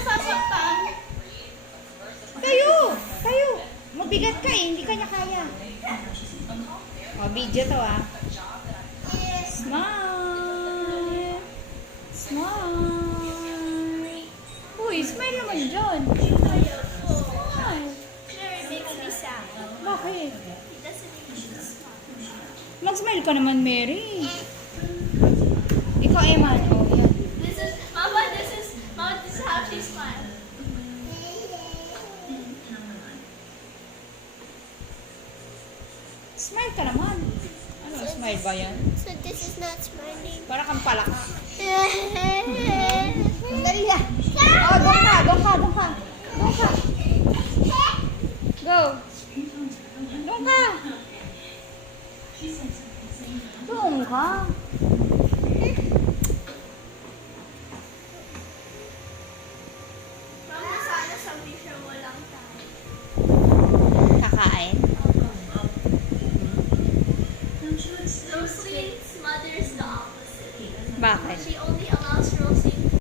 nasasaktan? Kayo! Kayo! Mabigat ka eh, hindi ka niya kaya. O, video to ah. Smile! Smile! Uy, smile naman dyan. Smile. Claire makes me sad. Bakit? He doesn't make me smile. Mag-smile ka naman, Mary. Ikaw, Eman. O, yan. Mama, this is how she smiles. Smile ka naman. Ano, smile ba yan? So this is not smiling. Para kang palaka. Dali na. Oh, doon ka, doon ka, doon ka. Doon ka. Go. Doon ka. Doon ka. Mama, sana sa wisher walang tayo. Kakain. Rosalie's mother is the opposite. Bakit? She only allows